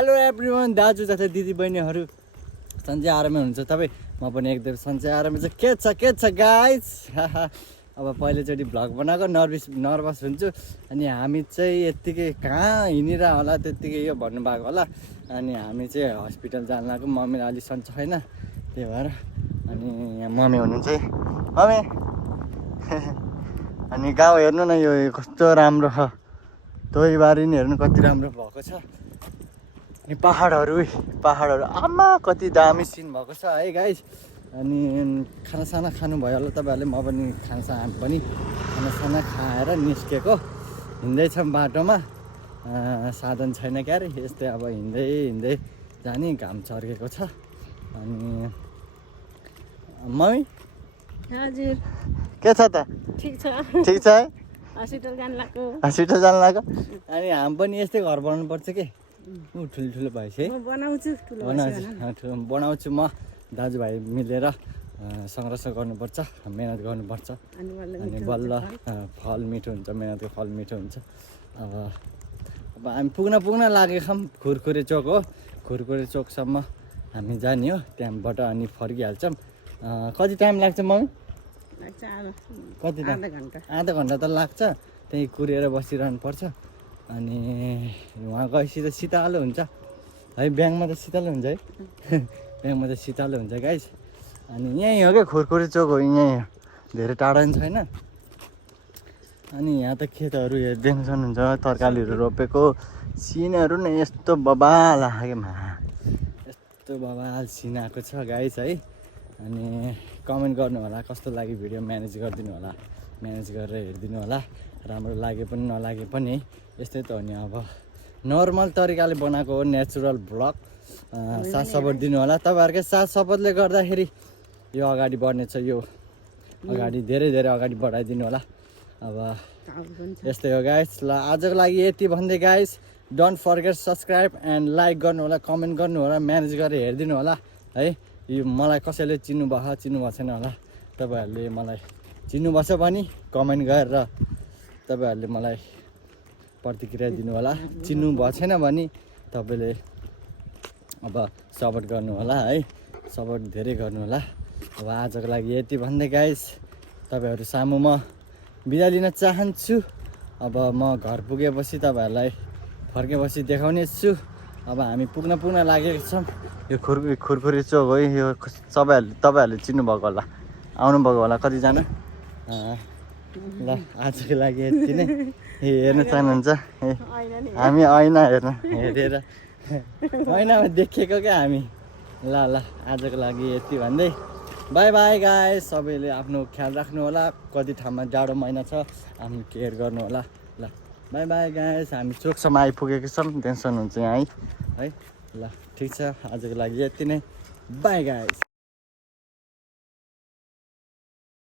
Hello everyone, दाजु तथा दिदी बहिनीहरू सन्चै आरामै हुनुहुन्छ तपाईँ। म पनि एकदम सन्चै आरामै छ। के छ गाइज। अब पहिलोचोटि भ्लग बनाएको नर्भस हुन्छु। अनि हामी चाहिँ यत्तिकै कहाँ हिँडिरह होला त्यत्तिकै यो भन्नुभएको होला। अनि हामी चाहिँ हस्पिटल जान लाग्यो। मम्मीलाई अलिक सन्चो छैन, त्यही भएर। अनि यहाँ मम्मी हुनुहुन्छ है, मम्मी। अनि गाउँ हेर्नु न, यो कस्तो राम्रो छ। तोरीबारी नि हेर्नु कति राम्रो भएको छ। अनि पहाडहरू आमा कति दामी सिन भएको छ है गाइस। अनि खानासाना खानुभयो होला तपाईँहरूले। म पनि हामी पनि खानासाना खाएर निस्केको, हिँड्दैछौँ बाटोमा। साधन छैन क्या अरे, यस्तै अब हिँड्दै जाने। घाम चर्केको छ। अनि मम्मी हजुर के छ त? ठिक छ है, हस्पिटल जान लाग्यो। अनि हामी पनि यस्तै घर बनाउनु पर्छ कि। ठुलो भएपछि म बनाउँछु म। दाजुभाइ मिलेर संरक्षण गर्नुपर्छ, मेहनत गर्नुपर्छ। अनि बल्ल फल मिठो हुन्छ, मेहनतको फल मिठो हुन्छ। अब हामी पुग्न लागेको खुरखुरे चोक हो। खुरखुरे चोकसम्म हामी जाने हो, त्यहाँबाट अनि फर्किहाल्छौँ। कति टाइम लाग्छ मम्मी? कति टाइम? आधा घन्टा त लाग्छ। त्यहीँ कुरेर बसिरहनु पर्छ। अनि वहाँ गएपछि त शीतलो हुन्छ है। ब्याङमा त शीतलो हुन्छ है। ब्याङमा त शीतलो हुन्छ गाइस। अनि यहीँ हो क्या खुरखुरे चोक हो, यहीँ हो, धेरै टाढा पनि छैन। अनि यहाँ त खेतहरू हेर्दैन सक्नुहुन्छ, तरकारीहरू रोपेको सिनहरू नै यस्तो बबाल आएकोमा, यस्तो बबाल सिन आएको छ गाइस है। अनि कमेन्ट गर्नु होला कस्तो लाग्यो भिडियो, म्यानेज गरिदिनु होला, म्यानेज गरेर हेरिदिनु होला। राम्रो लागे पनि नलागे पनि यस्तै त हो नि। अब नर्मल तरिकाले बनाएको हो, नेचुरल भ्लग। साथ सपोर्ट दिनु होला। तपाईँहरूकै साथ सपोर्टले गर्दाखेरि यो अगाडि बढ्नेछ। यो अगाडि धेरै अगाडि बढाइदिनु होला। अब यस्तै हो गाइस। ल आजको लागि यति भन्दै guys, don't forget subscribe and like गर्नु होला, कमेन्ट गर्नु होला, म्यानेज गरेर हेरिदिनु होला है। यो मलाई कसैले चिन्नु भएको छैन होला। तपाईँहरूले मलाई चिन्नुभएछ भने कमेन्ट गरेर तपाईँहरूले मलाई प्रतिक्रिया दिनु होला। चिन्नु भएको छैन भने तपाईँले अब सपोर्ट गर्नु होला है। सपोर्ट धेरै गर्नु होला। अब आजको लागि यति भन्दै गाइस, तपाईँहरू सामु म बिदा लिन चाहन्छु। अब म घर पुगेपछि तपाईँहरूलाई फर्केपछि देखाउने छु। अब हामी पुग्न लागेको छौँ। यो खुरखुरे चोक हो। यो तपाईँहरूले चिन्नुभएको होला, आउनुभएको होला कतिजना। ल आजको लागि यति नै। हेर्न चाहनुहुन्छ हामी ऐना हेरेर ऐनामा देखेको क्या हामी। ल आजको लागि यति भन्दै बाई बाई गाइस। सबैले आफ्नो ख्याल राख्नु होला। कति ठाउँमा जाडो महिना छ, आफ्नो केयर गर्नु होला। ल बाई बाई गाइस। हामी चोकसम्म आइपुगेको छौँ, टेन्सन हुन्छ यहाँ है। ल ठिक छ, आजको लागि यति नै। By guys.